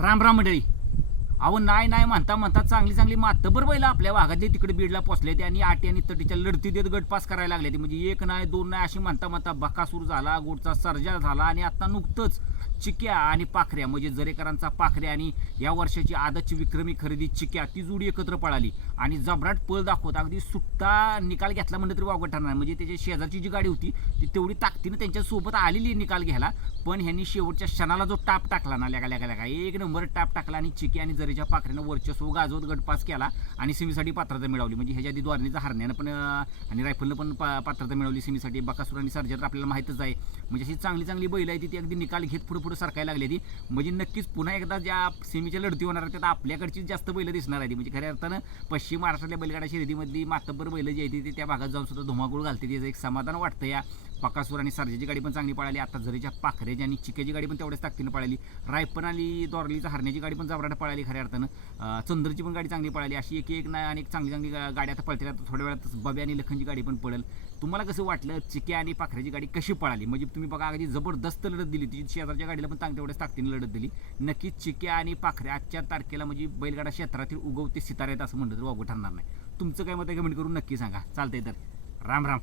राम राम मंडळी. अहो नाही नाही म्हणता म्हणता चांगली चांगली मातबर बैल आपल्या भागातले तिकडे बीडला पोचले ते आणि आटी आणि तटीच्या लढती देत गटपास करायला लागले ते. म्हणजे एक नाही दोन नाही अशी म्हणता म्हणता बकासूर झाला गोडचा सर्जा झाला आणि आता नुकतंच चिक्या आणि पाखऱ्या. म्हणजे जरेकरांचा पाखऱ्या आणि या वर्षाची आदतची विक्रमी खरेदी चिक्या ती जोडी एकत्र पळाली. आणि जबराट पळ दाखवत अगदी सुट्टा निकाल घेतला म्हणलं तरी वावगं ठरणार. म्हणजे त्याच्या शेजारची जी गाडी होती ती तेवढी ताकदीनं त्यांच्यासोबत आलेली निकाल घ्यायला. पण ह्यांनी शेवटच्या क्षणाला जो टाप टाकला ना लगा लगा लगा एक नंबर टाप टाकला आणि चिक्या आणि जरेच्या पाखऱ्यानं वर्चस्व गाजवत गटपास केला आणि सिमीसाठी पात्रता मिळवली. म्हणजे ह्याच्या आधी द्वारणीचा हरण्यानं पण आणि रायफलनं पण पा- पात्रता मिळवली सिमीसाठी. बकासूर आणि सर्जा आपल्याला माहीतच आहे. म्हणजे अशी चांगली चांगली बैल आहे ती अगदी निकाल घेत पुढे पुढे सरकायला लागली ती म्हणजे नक्कीच पुन्हा एकदा ज्या सेमीच्या लढती होणार आहेत त्यात आपल्याकडचीच जास्त बैलं दिसणार आहे ती. म्हणजे खऱ्या अर्थानं पश्चिम महाराष्ट्रातल्या बैलगाडा शर्यतीमधली मातब्बर बैलं जी आहे ती त्या भागात जाऊन सुद्धा धुमाकूळ घालते त्याचं एक समाधान वाटतं या पकासूर आणि सरजेची गाडी पण चांगली पळाली. आता झरीच्या पाखरेची आणि चिक्याची गाडी पण तेवढ्याच ताकदीनं पळाली. रायपण आली दोरलीचा हरण्याची गाडी पण जबराट पळाली खऱ्या अर्थानं. चंद्रची पण गाडी चांगली पळाली. अशी एक एक ना अनेक एक चांगली चांगली गाडी आता पळतील. आता थोड्या वेळात बबे आणि लखनची गाडी पण पळेल. तुम्हाला कसं वाटलं चिक्या आणि पाखऱ्याची गाडी कशी पळाली? म्हणजे तुम्ही बघा अगदी जबरदस्त लढत दिली. ती शेजारच्या गाडीला पण चांग तेवढ्याच ताकदीनं लढत दिली. नक्कीच चिक्या आणि पाखऱ्या आजच्या तारखेला म्हणजे बैलगाडा क्षेत्रातील उगवते सितारे आहेत असं म्हणलं तर वागू ठरणार नाही. तुमचं काय मत आहे? कमेंट करून नक्की सांगा. चालतंय तर. राम राम.